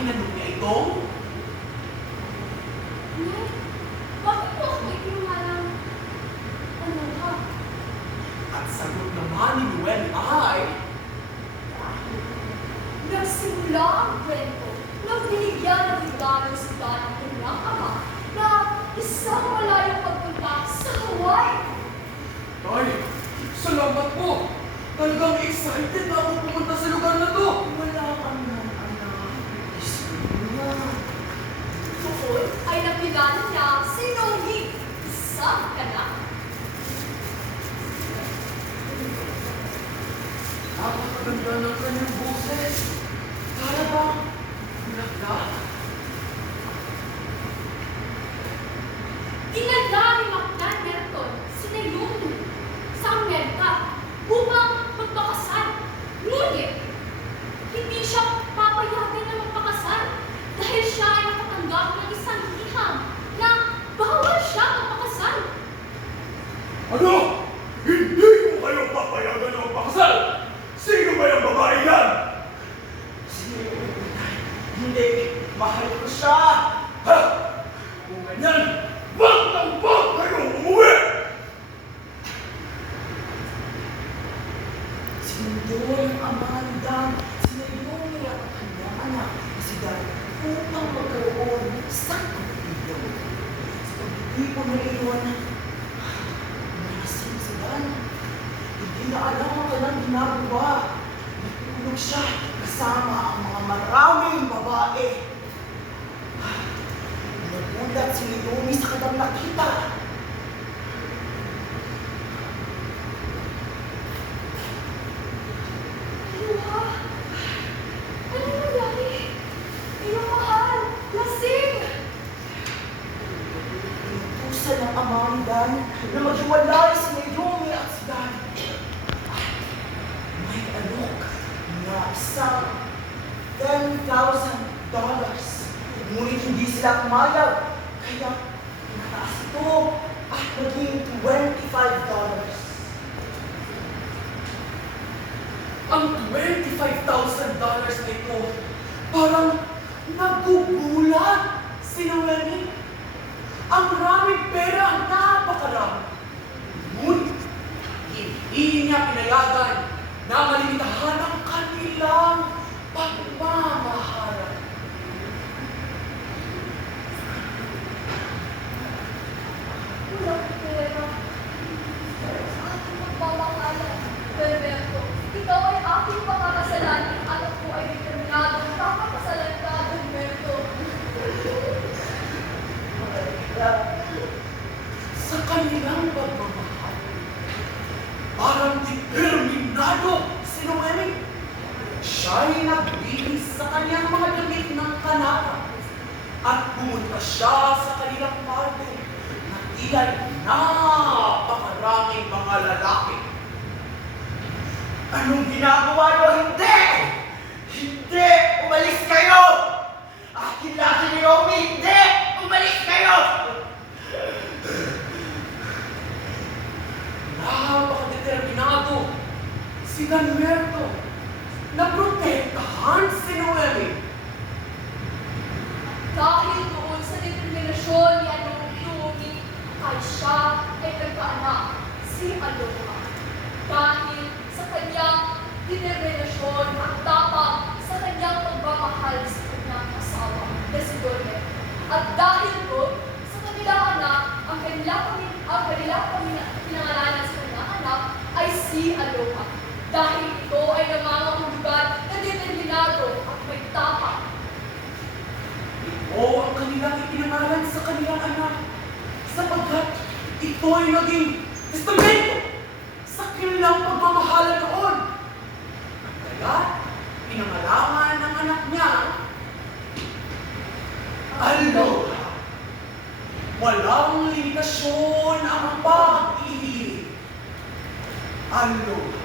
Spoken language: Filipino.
tinanong niya itong, Nay, bakit po ako ikinumalang Aloha? at sagot naman ni Noel ay, Nagsimula ang kwento nang binigyan ng regalo si Dan ng kanyang ama na isang malayong pagpunta sa Hawaii. Tay, salamat po! Talagang excited na ako pumunta sa lugar na to! Wala kang anak. Isipin Bukod ay nakilala niya si Nohi, isang anak. Napakaganda ng kanyang boses. Para bang bulaklak? Dinala ni Macdan Merton si Naomi sa Amerika upang magpakasal. Ngunit, hindi siya papayagan na magpakasal dahil siya ay nakatanggap ng isang liham na bawal siya magpakasal. Ano? Hindi ko kayo papayagan ng pakasal! Sino ba yung babae yan? Hindi, mahal ko siya. Ha? Kung ganyan, wag nang wag kayong umuwi! Sinundo ng ama ni Dan, sinayong at ang kanyang anak na si Dan upang magkaroon ng isang pagtitipon. Sa pagtitipon na iyon, nalasing si Dan. Hindi na alam ang kanyang ginagawa. Natulog siya kasama ang mga maraming babae. Nagulat si Naomi sa kanyang nakita. Aloha! Ano nangyari? Iyong mahal! Lasing! Inutusan ng ama ni Dan na maghiwalay si Naomi at si Dan. May alok na isang $10,000. Ngunit hindi sila kumayaw. Kaya nataas ito at naging $25. Ang $25,000 na ito, parang nagugulat si Noemi. Ang raming pera, napakarami. Ngunit, hindi niya pinayagan na malimitahan ang kanilang pagmamahalan. Wala ko pera. Sa aking magmamahalan, Berberto, ikaw ay aking pakakasalan at ako ay determinadong pakakasalan ka, Berberto. Sa kanilang pagmamahal, parang determinado si Noemi. Siya'y nagbihis sa kanyang mga damit ng kanata at pumunta siya sa kanilang parte na tila'y napakaraming mga lalaki. Anong ginagawa niyo? Hindi! Hindi! Umalis kayo! Akin lang si Naomi! Hindi! Umalis kayo! Napakadeterminado si Danberto na protektahan si Noemi. Dahil doon sa determinasyon ni Naomi, ay siya ay nagkaanak si Aloha. Dahil sa kanyang determinasyon at tapang sa kanyang pagmamahal sa kanyang asawa na si Dormet. At dahil doon sa kanilang anak, ang kanilang pinangalanan sa kanyang anak ay si Aloha. Dahil ito ay nangangahulugan na determinado at may tapang. Ito ang kanilang ipinangalan sa kanilang anak sapagkat ito ay naging testamento sa kanilang pagmamahalan noon. At kaya, pinangalaman ng anak niya, Aloha. Walang limitasyon ang pag-ibig. Aloha.